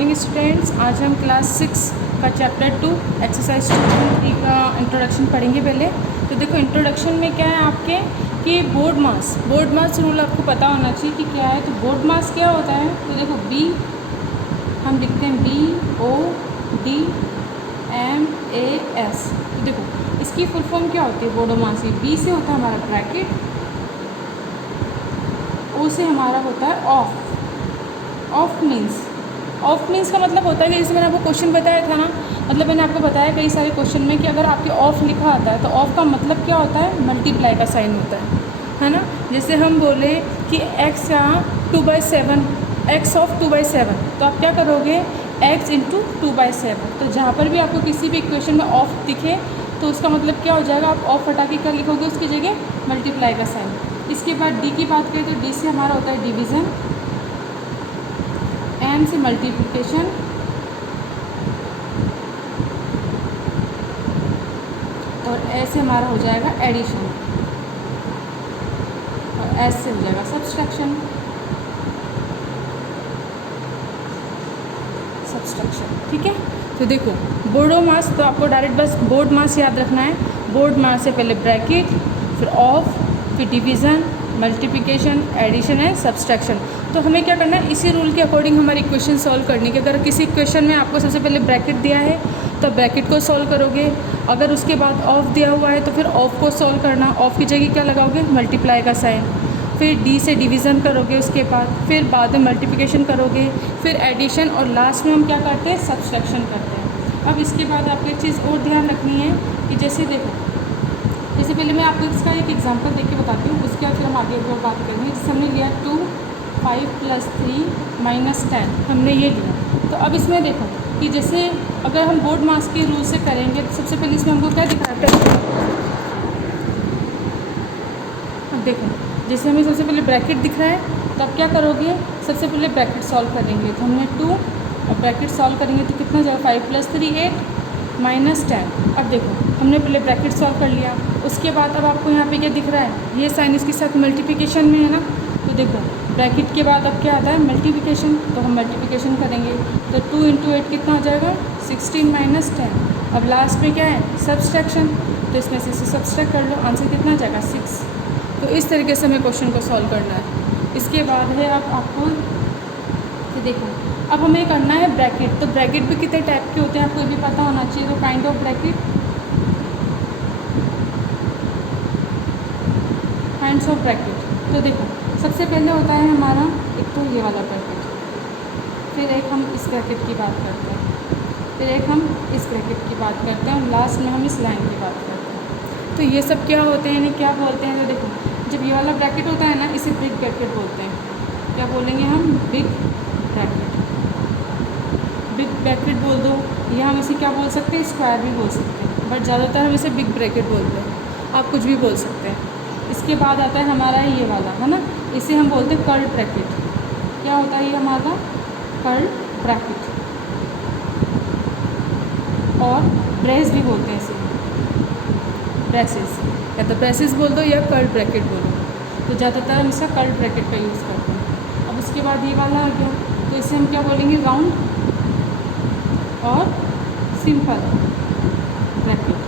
Morning students. आज हम class 6 का चैप्टर 2 एक्सरसाइज 2.3 का इंट्रोडक्शन पढ़ेंगे। पहले तो देखो इंट्रोडक्शन में क्या है आपके कि बोर्ड मास रूल आपको पता होना चाहिए कि क्या है। तो बोर्ड मास क्या होता है, तो देखो बी हम लिखते हैं BODMAS। तो देखो इसकी फुल फॉर्म क्या होती है बोर्ड मास की। बी से होता है हमारा ब्रैकेट, ओ से हमारा होता है ऑफ मीन्स का मतलब होता है कि जैसे मैंने आपको क्वेश्चन बताया था ना, मतलब मैंने आपको बताया कई सारे क्वेश्चन में कि अगर आपके ऑफ लिखा आता है तो ऑफ का मतलब क्या होता है, मल्टीप्लाई का साइन होता है ना। जैसे हम बोले कि x का 2/7, x ऑफ 2/7, तो आप क्या करोगे x इंटू 2/7। तो जहाँ पर भी आपको किसी भी इक्वेशन में ऑफ दिखे तो उसका मतलब क्या हो जाएगा, आप ऑफ हटा के क्या लिखोगे उसकी जगह मल्टीप्लाई का साइन। इसके बाद डी की बात करें तो डी से हमारा होता है डिवीज़न, एम से मल्टीप्लिकेशन और ए से हमारा हो जाएगा एडिशन और एस से हो जाएगा सब्सट्रैक्शन। ठीक है। तो देखो बोर्ड मास, तो आपको डायरेक्ट बस बोर्ड मास याद रखना है। बोर्ड मास से पहले ब्रैकेट, फिर ऑफ, फिर division, multiplication, addition and subtraction. तो हमें क्या करना है, इसी रूल के अकॉर्डिंग हमारी इक्वेशन सॉल्व करनी है। अगर किसी इक्वेशन में आपको सबसे पहले ब्रैकेट दिया है तो ब्रैकेट को सॉल्व करोगे, अगर उसके बाद ऑफ दिया हुआ है तो फिर ऑफ को सॉल्व करना, ऑफ की जगह क्या लगाओगे मल्टीप्लाई का साइन, फिर डी से डिवीज़न करोगे, उसके बाद में मल्टीप्लिकेशन करोगे, फिर एडिशन और लास्ट में हम क्या करते हैं सब्सट्रैक्शन करते हैं। अब इसके बाद आपको एक चीज़ और ध्यान रखनी है कि जैसे देखो, जैसे पहले मैं आपको इसका एक एग्जांपल देख के बताती हूँ, उसके बाद फिर हम आगे और बात करेंगे। जैसे हमने लिया 2, 5 + 3 - 10, हमने ये लिया। तो अब इसमें देखो कि जैसे अगर हम बोर्ड मास के रूल से करेंगे तो सबसे पहले इसमें हमको क्या दिखा रहा है, अब देखो जैसे हमें सबसे पहले ब्रैकेट दिख रहा है तो आप क्या करोगे, सबसे पहले ब्रैकेट सॉल्व करेंगे। तो हमने 2 और ब्रैकेट सॉल्व करेंगे तो कितना जाएगा 5 + 3 8 - 10। अब देखो हमने पहले ब्रैकेट सॉल्व कर लिया, उसके बाद अब आपको यहाँ पे क्या दिख रहा है, ये साइन इसके साथ मल्टीप्लिकेशन में है ना। तो देखो ब्रैकेट के बाद अब क्या आता है मल्टीप्लिकेशन, तो हम मल्टीप्लिकेशन करेंगे तो 2 × 8 कितना हो जाएगा 16 - 10। अब लास्ट में क्या है सब्सट्रैक्शन, तो इसमें से सब्सट्रैक्ट कर लो, आंसर कितना आ जाएगा 6। तो इस तरीके से हमें क्वेश्चन को सॉल्व करना है। इसके बाद है अब आपको तो देखो अब हमें करना है ब्रैकेट। तो ब्रैकेट भी कितने टाइप के होते हैं आपको भी पता होना चाहिए। तो kind of bracket, kinds of bracket, तो देखो सबसे पहले होता है हमारा एक तो ये वाला ब्रैकेट, फिर एक हम इस ब्रैकेट की बात करते हैं, फिर एक हम इस ब्रैकेट की बात करते हैं और लास्ट में हम इस लाइन की बात करते हैं। तो ये सब क्या होते हैं, क्या बोलते हैं, तो देखो जब ये वाला ब्रैकेट होता है ना इसे बिग ब्रैकेट बोलते हैं। क्या बोलेंगे हम, बिग ब्रैकेट, बिग ब्रैकेट बोल दो, या हम इसे क्या बोल सकते हैं स्क्वायर भी बोल सकते हैं, बट ज़्यादातर हम इसे बिग ब्रैकेट बोलते हैं, आप कुछ भी बोल सकते हैं। इसके बाद आता है हमारा ये वाला है ना, इसे हम बोलते हैं कर्ल ब्रैकेट। क्या होता है ये हमारा कर्ल ब्रैकेट, और ब्रेस भी बोलते हैं इसे, ब्रेसेस, या तो ब्रेसेस बोल दो या कर्ल ब्रैकेट बोलो। तो ज़्यादातर हम इसका कर्ल ब्रैकेट का यूज़ करते हैं। अब उसके बाद ये वाला आ गया, तो इसे हम क्या बोलेंगे राउंड और सिंपल ब्रैकेट।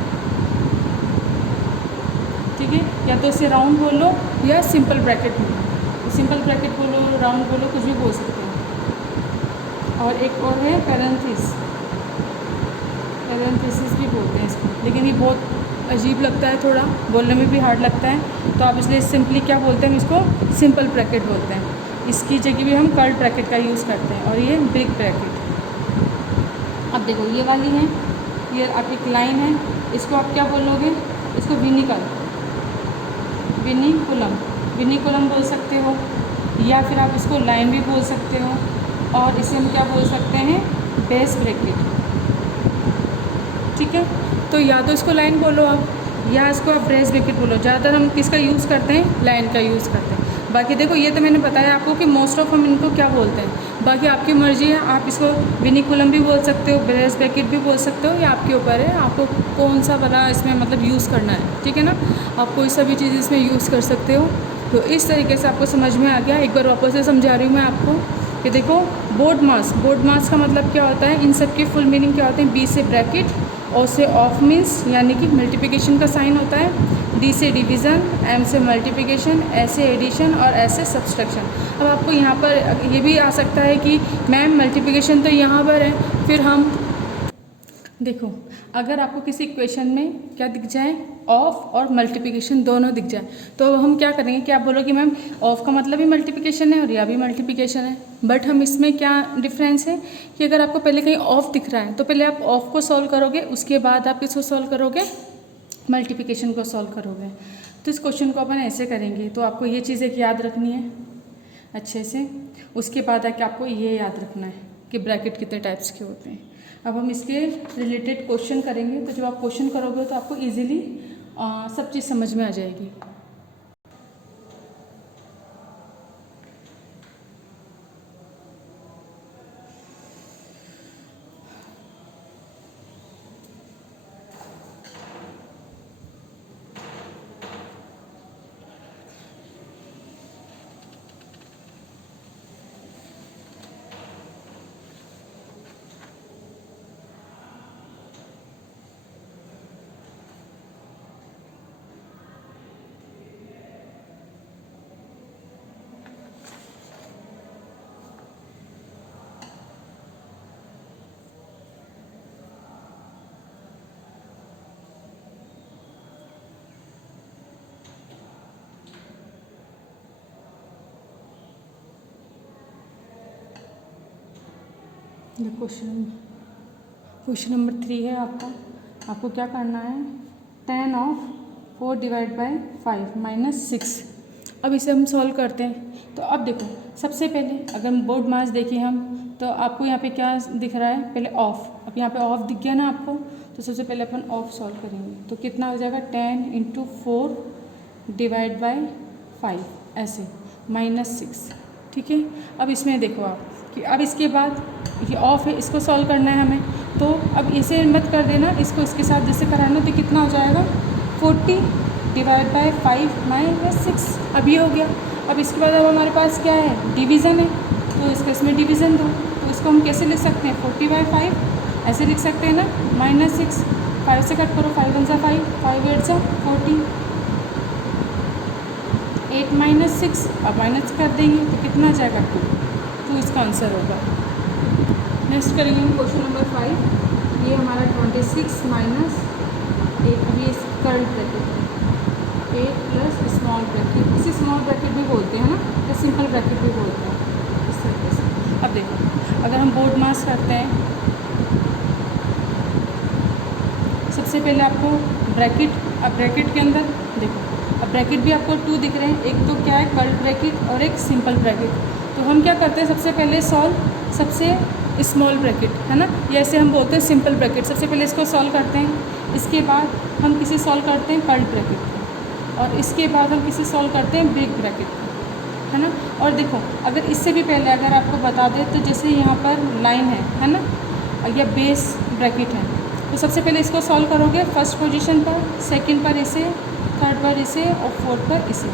ठीक है, या तो इसे राउंड बोलो या सिंपल ब्रैकेट बोलो, सिंपल ब्रैकेट बोलो, राउंड बोलो, कुछ भी बोल सकते हैं। और एक और है पैरेंथेसिस भी बोलते हैं इसको, लेकिन ये बहुत अजीब लगता है, थोड़ा बोलने में भी हार्ड लगता है, तो आप इसलिए सिंपली क्या बोलते हैं, हम इसको सिंपल ब्रैकेट बोलते हैं। इसकी जगह भी हम कर्ल ब्रैकेट का यूज़ करते हैं। और ये बिग ब्रैकेट, अब देखो ये वाली है, ये आपकी एक लाइन है, इसको आप क्या बोलोगे, इसको विनिकुलम बोल सकते हो, या फिर आप इसको लाइन भी बोल सकते हो, और इसे हम क्या बोल सकते हैं बेस ब्रैकेट। ठीक है, तो या तो इसको लाइन बोलो आप, या इसको आप ब्रेस ब्रैकेट बोलो। ज़्यादातर हम किसका यूज़ करते हैं, लाइन का यूज़ करते हैं। बाकी देखो ये तो मैंने बताया आपको कि मोस्ट ऑफ हम इनको क्या बोलते हैं, बाकी आपकी मर्ज़ी है, आप इसको विनिकुलम भी बोल सकते हो, ब्रेस ब्रैकेट भी बोल सकते हो, या आपके ऊपर है आपको कौन सा वाला इसमें मतलब यूज़ करना है। ठीक है ना, आप कोई सा भी चीज़ इसमें यूज़ कर सकते हो। तो इस तरीके से आपको समझ में आ गया। एक बार वापस से समझा रही हूँ मैं आपको कि देखो बोर्ड मास का मतलब क्या होता है, इन सब के फुल मीनिंग क्या होते हैं, बी से ब्रैकेट, ओ से ऑफ मीन्स यानी कि मल्टीप्लिकेशन का साइन होता है, डी से डिवीज़न, एम से मल्टीप्लिकेशन, ए से एडिशन और एस से सब्सट्रैक्शन। अब आपको यहाँ पर ये भी आ सकता है कि मैम मल्टीप्लिकेशन तो यहाँ पर है, फिर हम देखो अगर आपको किसी इक्वेशन में क्या दिख जाए, ऑफ और मल्टीप्लिकेशन दोनों दिख जाए, तो हम क्या करेंगे कि आप बोलोगे मैम ऑफ का मतलब भी मल्टीप्लिकेशन है और यह भी मल्टीप्लिकेशन है, बट हम इसमें क्या डिफरेंस है कि अगर आपको पहले कहीं ऑफ दिख रहा है तो पहले आप ऑफ को सॉल्व करोगे, उसके बाद आप इसको सॉल्व करोगे, मल्टीप्लिकेशन को सॉल्व करोगे। तो इस क्वेश्चन को अपन ऐसे करेंगे, तो आपको ये चीज़ एक याद रखनी है अच्छे से। उसके बाद है कि आपको ये याद रखना है कि ब्रैकेट कितने टाइप्स के होते हैं। अब हम इसके रिलेटेड क्वेश्चन करेंगे, तो जब आप क्वेश्चन करोगे तो आपको इजीली सब चीज़ समझ में आ जाएगी। ये क्वेश्चन नंबर 3 है आपका। आपको क्या करना है, tan of 4 divide by 5 minus 6। अब इसे हम सॉल्व करते हैं। तो अब देखो सबसे पहले अगर बोर्ड मास देखिए हम, तो आपको यहाँ पे क्या दिख रहा है, पहले ऑफ। अब यहाँ पे ऑफ दिख गया ना आपको, तो सबसे पहले अपन ऑफ सॉल्व करेंगे। तो कितना हो जाएगा, 10 × 4 डिवाइड बाई 5 ऐसे माइनस 6। ठीक है। अब इसमें देखो आप कि अब इसके बाद ये ऑफ है, इसको सॉल्व करना है हमें। तो अब इसे मत कर देना, इसको इसके साथ जैसे कराना, तो कितना हो जाएगा 40 डिवाइड बाई 5 माइनस 6। अब ये हो गया। अब इसके बाद अब हमारे पास क्या है, डिवीज़न है, तो इसका इसमें डिवीज़न दो। तो इसको हम कैसे लिख सकते हैं, 40/5 ऐसे लिख सकते हैं ना, माइनस 6। 5 से कट करो, 5 × 1 = 5, 5 × 8 = 40, 8 माइनस 6। अब माइनस कर देंगे तो कितना आ जाएगा, 2। तो इसका आंसर होगा। नेक्स्ट करेंगे हम क्वेश्चन नंबर 5। ये हमारा 26 माइनस 8, अभी इस कर्ल ब्रैकेट है, 8 प्लस स्मॉल ब्रैकेट, इसे स्मॉल ब्रैकेट भी बोलते हैं ना, या सिंपल ब्रैकेट भी बोलते हैं, इस तरीके से। अब देखो अगर हम बोर्ड मास करते हैं, सबसे पहले आपको ब्रैकेट, अब ब्रैकेट के अंदर देखो, अब ब्रैकेट भी आपको 2 दिख रहे हैं, एक तो क्या है कर्ल ब्रैकेट और एक सिंपल ब्रैकेट। तो हम क्या करते हैं, सबसे पहले सॉल्व सबसे स्मॉल ब्रैकेट है ना, या ऐसे हम बोलते हैं सिंपल ब्रैकेट। सबसे पहले इसको सॉल्व करते हैं, इसके बाद हम किसे सॉल्व करते हैं, कर्ल ब्रैकेट, और इसके बाद हम किसे सॉल्व करते हैं, बिग ब्रैकेट, है ना। और देखो अगर इससे भी पहले अगर आपको बता दें, तो जैसे यहाँ पर लाइन है ना, या बेस ब्रैकेट है, तो सबसे पहले इसको सॉल्व करोगे फर्स्ट पोजीशन पर, सेकंड पर इसे, थर्ड पर इसे और फोर्थ पर इसे।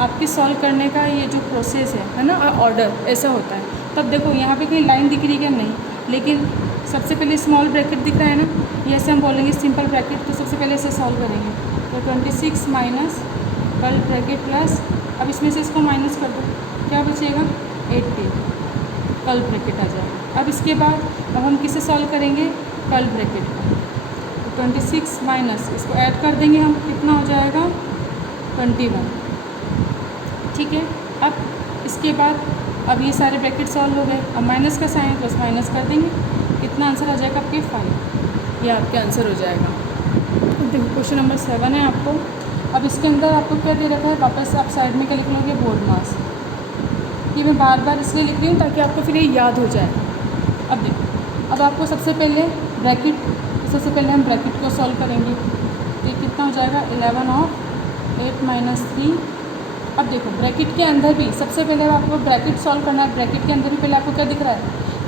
आपके सॉल्व करने का ये जो प्रोसेस है ना, ऑर्डर ऐसा होता है। तब देखो यहाँ पे कहीं लाइन दिख रही है क्या, नहीं, लेकिन सबसे पहले स्मॉल ब्रैकेट दिख रहा है ना, ये ऐसे हम बोलेंगे सिंपल ब्रैकेट। तो सबसे पहले इसे सॉल्व करेंगे, तो 26 माइनस कर्ल ब्रैकेट प्लस, अब इसमें से इसको माइनस कर दो, क्या बचेगा, 80 कर्ल ब्रैकेट आ जाएगा। अब इसके बाद अब हम किसे सॉल्व करेंगे, कर्ल ब्रैकेट का। तो 26 माइनस इसको ऐड कर देंगे हम, कितना हो जाएगा, 21। ठीक है। अब इसके बाद अब ये सारे ब्रैकेट सॉल्व हो गए, अब माइनस का साइन प्लस माइनस कर देंगे, कितना आंसर आ जाएगा आपके 5। ये आपके आंसर हो जाएगा। देखो क्वेश्चन नंबर 7 है आपको। अब इसके अंदर आपको क्या दे रखा है, वापस आप साइड में क्या लिख लोगे, बोर्ड मास। ये मैं बार बार इसलिए लिख रही हूँ ताकि आपको फिर ये याद हो जाए। अब देखो, अब आपको सबसे पहले ब्रैकेट, सबसे पहले हम ब्रैकेट को सॉल्व करेंगे। तो ये कितना हो जाएगा, 11 ऑफ 8 माइनस 3। अब देखो ब्रैकेट के अंदर भी सबसे पहले आपको ब्रैकेट सॉल्व करना है। ब्रैकेट के अंदर भी पहले आपको क्या दिख रहा है,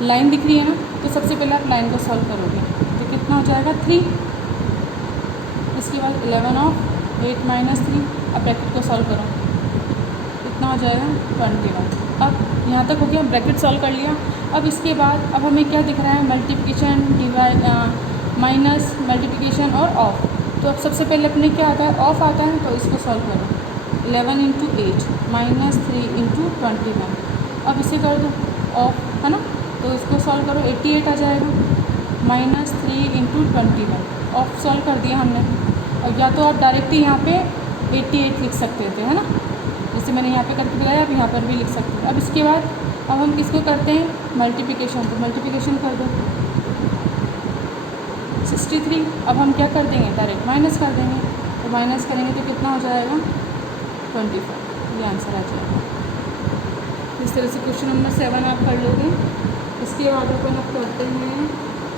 लाइन दिख रही है ना, तो सबसे पहले आप लाइन को सॉल्व करोगे। तो कितना हो जाएगा, 3। इसके बाद 11 ऑफ 8 माइनस 3। अब ब्रैकेट को सॉल्व करो, कितना हो जाएगा, 21। अब यहाँ तक हो गया, ब्रैकेट सॉल्व कर लिया। अब इसके बाद अब हमें क्या दिख रहा है, मल्टीप्लिकेशन, डिवाइड, माइनस, मल्टीप्लिकेशन और ऑफ। तो अब सबसे पहले अपने क्या आता है, ऑफ आता है, तो इसको सॉल्व करो। 11 × 8 -3 × 21। अब इसे कर दो ऑफ, है ना, तो इसको सॉल्व करो, 88 आ जाएगा। -3 × 21 ऑफ सॉल्व कर दिया हमने। और या तो आप डायरेक्ट ही यहाँ पे 88 लिख सकते थे, है ना, जैसे मैंने यहाँ पे करके दिखाया, आप यहाँ पर भी लिख सकते हैं। अब इसके बाद अब हम किसको करते हैं, मल्टीप्लिकेशन, तो मल्टीप्लिकेशन कर दो 63। अब हम क्या कर देंगे, डायरेक्ट माइनस कर देंगे, तो माइनस करेंगे तो कितना हो जाएगा, 25, ये आंसर आ जाएगा। इस तरह से क्वेश्चन नंबर 7 आप कर लोगे। इसके बाद अपन अब करते हैं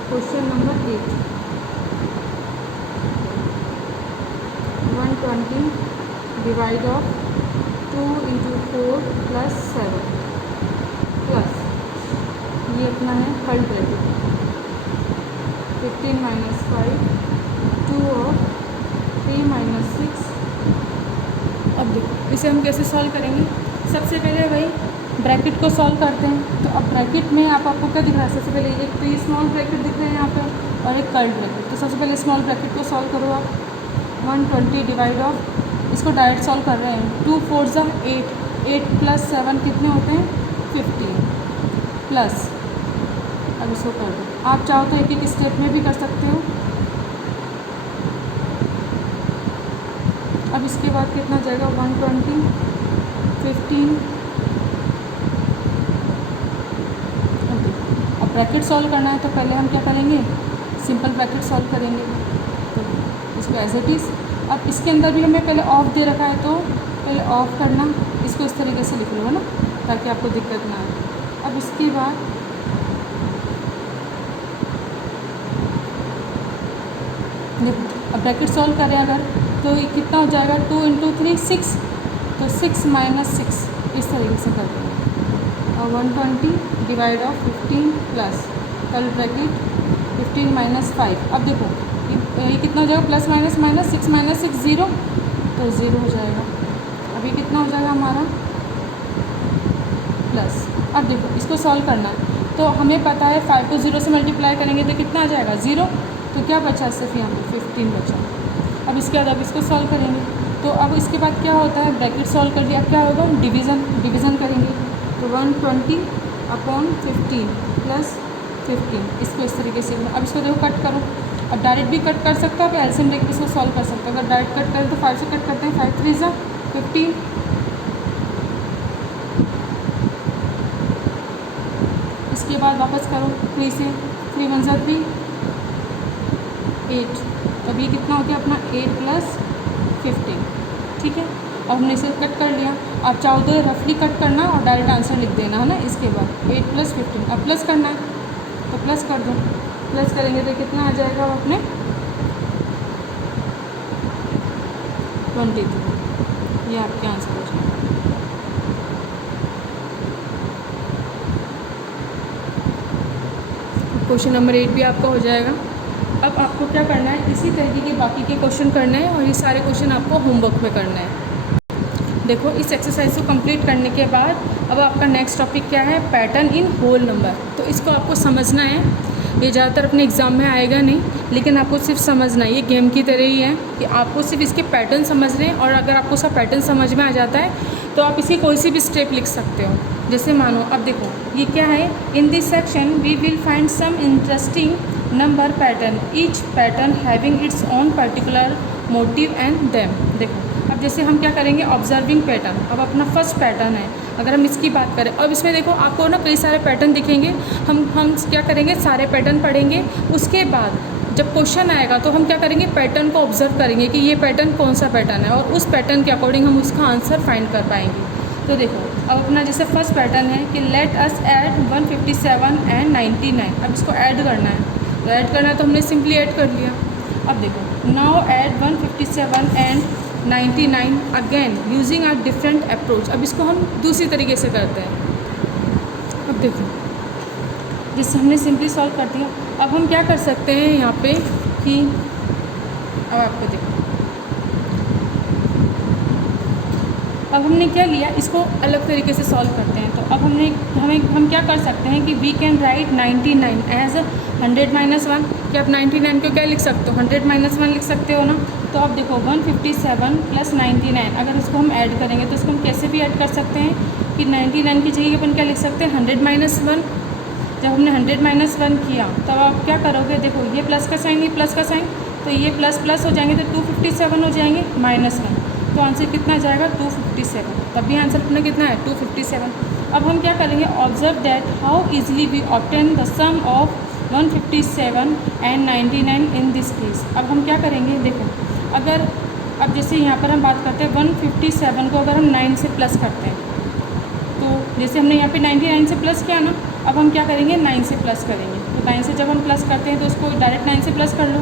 question number 8। 120 divide of 2 × 4 + 7 plus ये अपना है थर्ड ब्रैकेट 15 - 5 2 और 3 - 6। अब देखो इसे हम कैसे सॉल्व करेंगे। सबसे पहले वही ब्रैकेट को सॉल्व करते हैं। तो अब ब्रैकेट में आपको क्या दिख रहा है, सबसे पहले एक तो स्मॉल ब्रैकेट दिख रहा है यहाँ पे और एक कर्ल्ड ब्रैकेट। तो सबसे पहले स्मॉल ब्रैकेट को सॉल्व करो आप। 120 डिवाइड ऑफ, इसको डायरेक्ट सॉल्व कर रहे हैं, 2 4 = 8, 8 + 7 कितने होते हैं, 15 प्लस, अब इसको कर दो। आप चाहो तो एक एक स्टेप में भी कर सकते हो। अब इसके बाद कितना जाएगा, 120 15। अब ब्रैकेट सॉल्व करना है तो पहले हम क्या करेंगे, सिंपल ब्रैकेट सॉल्व करेंगे। तो इसको एज इट इज़, अब इसके अंदर भी हमें पहले ऑफ दे रखा है तो पहले ऑफ करना, इसको इस तरीके से लिख लो, है ना, ताकि आपको दिक्कत ना आए। अब इसके बाद देखो, अब ब्रैकेट सॉल्व करें अगर तो ये कितना हो जाएगा, 2 × 3 6, तो 6 - 6 इस तरीके से करते हैं। और 120 divide of 15 plus curled bracket 15 - 5। अब देखो ये कितना हो जाएगा, प्लस माइनस माइनस, 6 - 6 0, तो 0 हो जाएगा। अभी कितना हो जाएगा हमारा, प्लस। अब देखो इसको सॉल्व करना है तो हमें पता है 5 को 0 से मल्टीप्लाई करेंगे तो कितना आ जाएगा, 0। तो क्या बचा, सिर्फ यहाँ पे 15 बचा। अब इसके बाद अब इसको सॉल्व करेंगे। तो अब इसके बाद क्या होता है, ब्रैकेट सॉल्व कर दिया, अब क्या होगा, डिवीज़न करेंगे। तो 120 / 15 + 15, इसको इस तरीके से। अब इसको देखो कट करो, अब डायरेक्ट भी कट कर सकते हो, आप एलसीएम लेके इसको सॉल्व कर सकते हो। अगर डायरेक्ट कट करें तो 5 से कट करते हैं, 5 3 = 15। इसके बाद वापस करो 3 से, 3 × 1 = 3, 8। अब ये कितना हो गया अपना, 8 + 15, ठीक है। अब हमने इसे कट कर लिया। आप चाहो तो रफली कट करना और डायरेक्ट आंसर लिख देना, है ना। इसके बाद 8 + 15, अब प्लस करना है तो प्लस कर दो। प्लस करेंगे तो कितना आ जाएगा अपने, 23। ये आपके आंसर हो जाएगा। क्वेश्चन नंबर 8 भी आपका हो जाएगा। अब आपको क्या करना है, इसी तरीके के बाकी के क्वेश्चन करने हैं और ये सारे क्वेश्चन आपको होमवर्क में करना है। देखो इस एक्सरसाइज को कंप्लीट करने के बाद अब आपका नेक्स्ट टॉपिक क्या है, पैटर्न इन होल नंबर। तो इसको आपको समझना है। ये ज़्यादातर अपने एग्ज़ाम में आएगा नहीं, लेकिन आपको सिर्फ समझना है। ये गेम की तरह ही है कि आपको सिर्फ इसके पैटर्न समझने हैं, और अगर आपको उसका पैटर्न समझ में आ जाता है तो आप इसकी कोई सी भी स्टेप लिख सकते हो। जैसे मानो अब देखो ये क्या है, in this section we will find some interesting number pattern, each pattern having its own particular motive and them. देखो अब जैसे हम क्या करेंगे, ऑब्जर्विंग पैटर्न। अब अपना फर्स्ट पैटर्न है, अगर हम इसकी बात करें, अब इसमें देखो आपको ना कई सारे पैटर्न दिखेंगे। हम क्या करेंगे, सारे पैटर्न पढ़ेंगे। उसके बाद जब क्वेश्चन आएगा तो हम क्या करेंगे, पैटर्न को ऑब्जर्व करेंगे कि ये पैटर्न कौन सा पैटर्न है, और उस पैटर्न के अकॉर्डिंग हम उसका आंसर फाइंड कर पाएंगे। तो देखो अब अपना जैसे फर्स्ट पैटर्न है कि लेट अस ऐड 157 एंड 99। अब इसको ऐड करना है, तो ऐड करना है तो हमने सिंपली ऐड कर लिया। अब देखो now add 157 and 99 again using a different approach. अब इसको हम दूसरी तरीके से करते हैं। अब देखो जिससे हमने सिंपली सॉल्व कर दिया। अब हम क्या कर सकते हैं यहाँ पे कि अब आपको देखो अब हमने क्या लिया, इसको अलग तरीके से सॉल्व करते हैं। तो अब हम क्या कर सकते हैं कि we can write 99 as 100 minus 1। कि आप 99 को क्या लिख सकते हो, 100 माइनस 1 लिख सकते हो ना। तो अब देखो 157 प्लस 99, अगर इसको हम ऐड करेंगे तो इसको हम कैसे भी ऐड कर सकते हैं कि 99 की जगह अपन क्या लिख सकते हैं 100 माइनस 1। जब हमने 100 माइनस 1 किया तब आप क्या करोगे, देखो ये प्लस का साइन, ये प्लस का साइन, तो ये प्लस प्लस हो जाएंगे तो 257 हो जाएंगे माइनस 1। तो आंसर कितना जाएगा 257। तब भी आंसर अपना कितना है 257। अब हम क्या करेंगे, observe that how easily we obtain the sum of 157 and 99 in this case. अब हम क्या करेंगे, देखो अगर अब जैसे यहाँ पर हम बात करते हैं 157 को अगर हम 9 से प्लस करते हैं, तो जैसे हमने यहाँ पे 99 से प्लस किया ना, अब हम क्या करेंगे 9 से प्लस करेंगे। तो 9 से जब हम प्लस करते हैं तो उसको डायरेक्ट 9 से प्लस कर लो,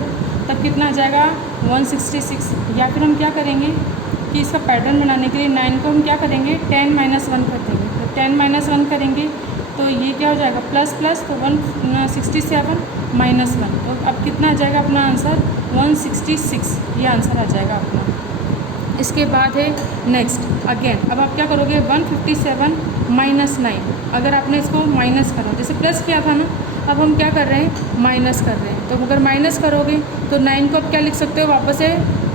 तब कितना आ जाएगा 166। या फिर हम क्या करेंगे कि इसका पैटर्न बनाने के लिए 9 को हम क्या करेंगे 10 माइनस 1 कर देंगे। तो 10 माइनस 1 करेंगे तो ये क्या हो जाएगा प्लस प्लस, तो 167 माइनस 1। तो अब कितना आ जाएगा अपना आंसर 166, ये आंसर आ जाएगा अपना। इसके बाद है नेक्स्ट अगेन। अब आप क्या करोगे 157 माइनस 9, अगर आपने इसको माइनस करा, जैसे प्लस किया था ना, अब हम क्या कर रहे हैं माइनस कर रहे हैं। तो अगर माइनस करोगे तो 9 को आप क्या लिख सकते हो वापस से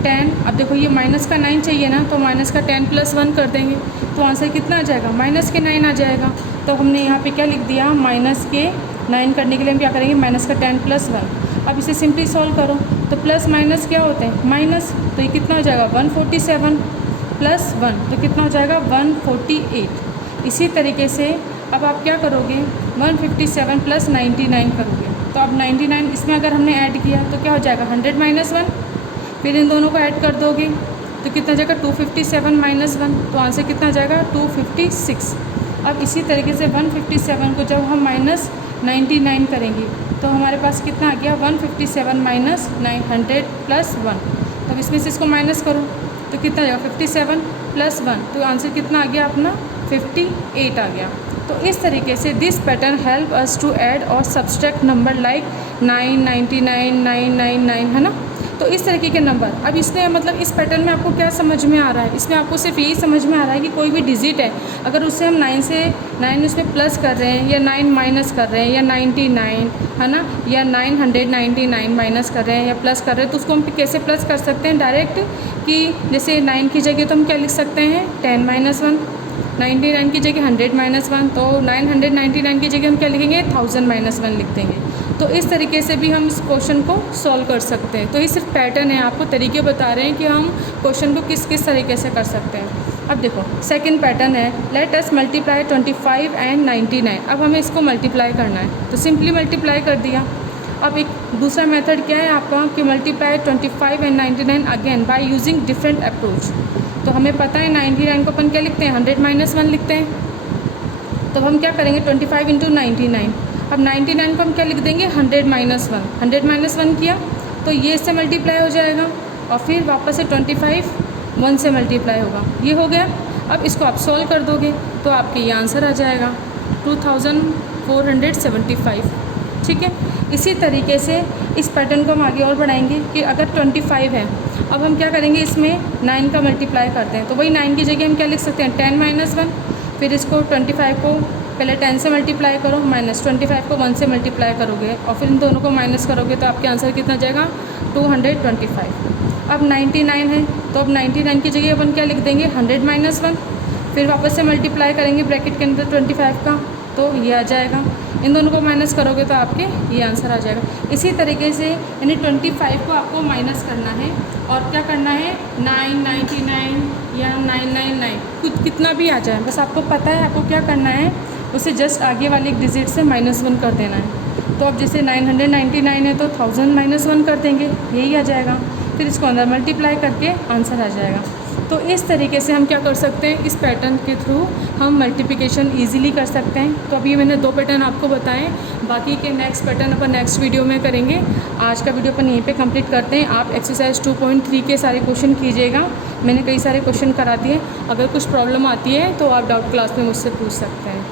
10। अब देखो ये माइनस का 9 चाहिए ना, तो माइनस का 10 प्लस 1 कर देंगे, तो आंसर कितना आ जाएगा माइनस के 9 आ जाएगा। तो हमने यहाँ पे क्या लिख दिया, माइनस के 9 करने के लिए हम क्या करेंगे माइनस का 10 प्लस 1। अब इसे सिंपली सॉल्व करो तो प्लस माइनस क्या होते हैं माइनस, तो ये कितना हो जाएगा 147 प्लस 1, तो कितना हो जाएगा 148। इसी तरीके से अब आप क्या करोगे 157 प्लस 99 करोगे। तो अब 99 इसमें अगर हमने ऐड किया तो क्या हो जाएगा 100 माइनस 1, फिर इन दोनों को ऐड कर दोगे तो कितना जाएगा 257 माइनस 1, तो आंसर कितना जाएगा 256। अब इसी तरीके से 157 को जब हम माइनस 99 करेंगे तो हमारे पास कितना आ गया 157 माइनस 900 प्लस 1। तो इसमें से इसको माइनस करो तो कितना आ जाएगा 57 प्लस 1, तो आंसर कितना आ गया अपना 58 आ गया। तो इस तरीके से this pattern help us to add और सब्सट्रैक्ट नंबर लाइक 9, 99, 999 है ना। तो इस तरीके के नंबर, अब इसमें मतलब इस पैटर्न में आपको क्या समझ में आ रहा है, इसमें आपको सिर्फ यही समझ में आ रहा है कि कोई भी डिजिट है अगर उससे हम 9 उसमें प्लस कर रहे हैं या 9 माइनस कर रहे हैं या 99 है ना, या 999 माइनस कर रहे हैं या प्लस कर रहे हैं, तो उसको हम कैसे प्लस कर सकते हैं डायरेक्ट, कि जैसे 9 की जगह तो हम क्या लिख सकते हैं 10 माइनस 1, 99 की जगह 100 माइनस 1, तो 999 की जगह हम क्या लिखेंगे 1000 माइनस 1 लिख देंगे। तो इस तरीके से भी हम इस क्वेश्चन को सॉल्व कर सकते हैं। तो ये सिर्फ पैटर्न है, आपको तरीके बता रहे हैं कि हम क्वेश्चन को किस किस तरीके से कर सकते हैं। अब देखो सेकंड पैटर्न है, लेट अस मल्टीप्लाई 25 एंड 99। अब हमें इसको मल्टीप्लाई करना है, तो सिंपली मल्टीप्लाई कर दिया। अब एक दूसरा मेथड क्या है आपका कि multiply 25 and 99 again by using different approach. तो हमें पता है 99 को अपन क्या लिखते हैं 100 माइनस 1 लिखते हैं। तो हम क्या करेंगे 25 इंटू 99। अब 99 को हम क्या लिख देंगे 100 माइनस 1। 100 माइनस 1 किया तो ये इससे मल्टीप्लाई हो जाएगा और फिर वापस से 25 1 से मल्टीप्लाई होगा, ये हो गया। अब इसको आप सॉल्व कर दोगे तो आपके ये आंसर आ जाएगा 2475। ठीक है। इसी तरीके से इस पैटर्न को हम आगे और बढ़ाएंगे कि अगर 25 है, अब हम क्या करेंगे इसमें 9 का मल्टीप्लाई करते हैं, तो वही 9 की जगह हम क्या लिख सकते हैं 10 माइनस 1। फिर इसको 25 को पहले 10 से मल्टीप्लाई करो, माइनस 25 को 1 से मल्टीप्लाई करोगे और फिर इन दोनों को माइनस करोगे तो आपके आंसर कितना जाएगा 225। अब 99 है तो अब 99 की जगह अपन क्या लिख देंगे 100 माइनस 1, फिर वापस से मल्टीप्लाई करेंगे ब्रैकेट के अंदर 25 का, तो ये आ जाएगा। इन दोनों को माइनस करोगे तो आपके ये आंसर आ जाएगा। इसी तरीके से यानी 25 को आपको माइनस करना है और क्या करना है 999 या 999 कुछ कितना भी आ जाए, बस आपको पता है आपको क्या करना है, उसे जस्ट आगे वाले एक डिजिट से -1 कर देना है। तो अब जैसे 999 है तो 1000 माइनस 1 कर देंगे, यही आ जाएगा। फिर इसको अंदर मल्टीप्लाई करके आंसर आ जाएगा। तो इस तरीके से हम क्या कर सकते हैं, इस पैटर्न के थ्रू हम मल्टीप्लिकेशन इजीली कर सकते हैं। तो अभी मैंने 2 पैटर्न आपको बताएं, बाकी के नेक्स्ट पैटर्न अपन नेक्स्ट वीडियो में करेंगे। आज का वीडियो अपन यहीं पे कंप्लीट करते हैं। आप एक्सरसाइज 2.3 के सारे क्वेश्चन कीजिएगा, मैंने कई सारे क्वेश्चन करा दिए। अगर कुछ प्रॉब्लम आती है तो आप डाउट क्लास में मुझसे पूछ सकते हैं।